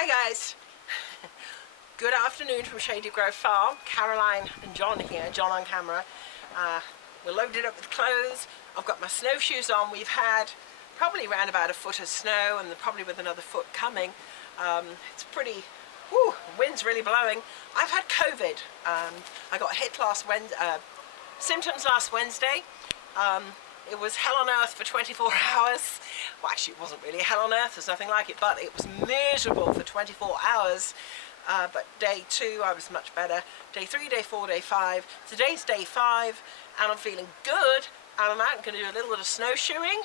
Hi guys, good afternoon from Shady Grove Farm. Caroline and John here, John on camera. We're loaded up with clothes. I've got my snowshoes on. We've had probably around about a foot of snow and probably with another foot coming. It's pretty, wind's really blowing. I've had COVID. I got hit symptoms last Wednesday. It was hell on earth for 24 hours. Well, actually it wasn't really hell on earth, there's nothing like it, but it was miserable for 24 hours. But day 2 I was much better. Day 3, day 4, day 5. Today's day 5 and I'm feeling good. And I'm out and going to do a little bit of snowshoeing.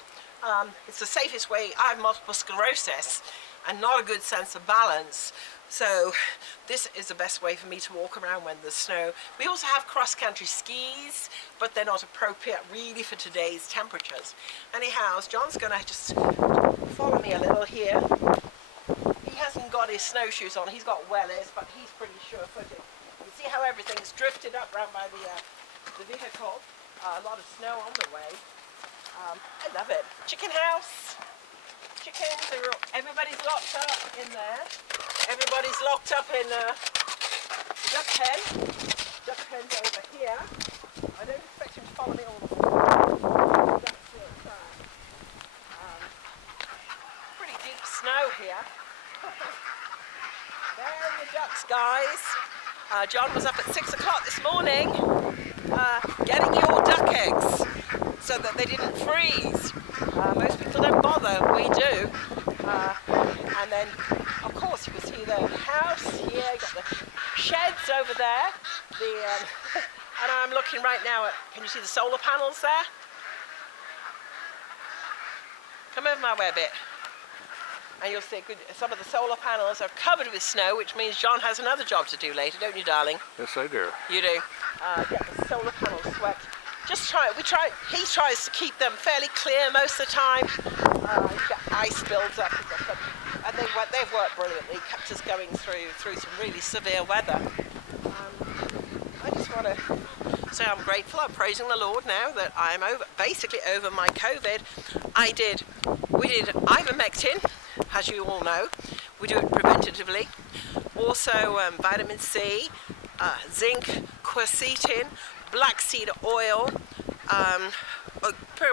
It's the safest way. I have multiple sclerosis and not a good sense of balance. So this is the best way for me to walk around when there's snow. We also have cross-country skis, but they're not appropriate really for today's temperatures. Anyhow, John's going to just follow me a little here. He hasn't got his snowshoes on. He's got wellies, but he's pretty sure-footed. You see how everything's drifted up around by the vehicle. A lot of snow on the way. I love it. Chicken house. Chickens, everybody's locked up in there. Everybody's locked up in the duck pen. Duck pen's over here. I don't expect him to follow me all the way. Ducks outside. Pretty deep snow here. There are the ducks, guys. John was up at 6 o'clock this morning getting your duck eggs so that they didn't freeze. Most people don't bother, we do. And then, of course, you can see the house here, you've got the sheds over there. And I'm looking right now at, can you see the solar panels there? Come over my way a bit. And you'll see some of the solar panels are covered with snow, which means John has another job to do later, don't you, darling? Yes, I do. You do. Get the solar panels swept. He tries to keep them fairly clear most of the time. You get ice builds up and stuff, and they've worked brilliantly, kept us going through some really severe weather. I just want to say I'm grateful. I'm praising the Lord now that I'm basically over my COVID. We did ivermectin, as you all know. We do it preventatively. Also vitamin C, zinc, quercetin, black seed oil,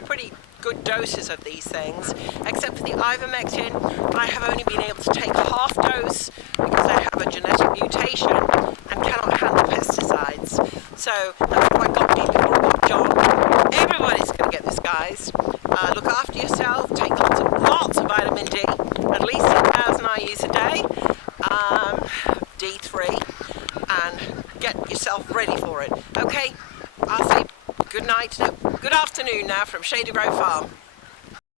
pretty good doses of these things. Except for the ivermectin, I have only been able to take a half dose because I have a genetic mutation and cannot handle pesticides. So that's what I got me before I got John. Everybody's going to get this, guys. Look after yourself, take lots of vitamin D, at least 10,000 IUs a day, D3, and get yourself ready for it. Okay, I'll say good night, no, good afternoon now from Shady Grove Farm.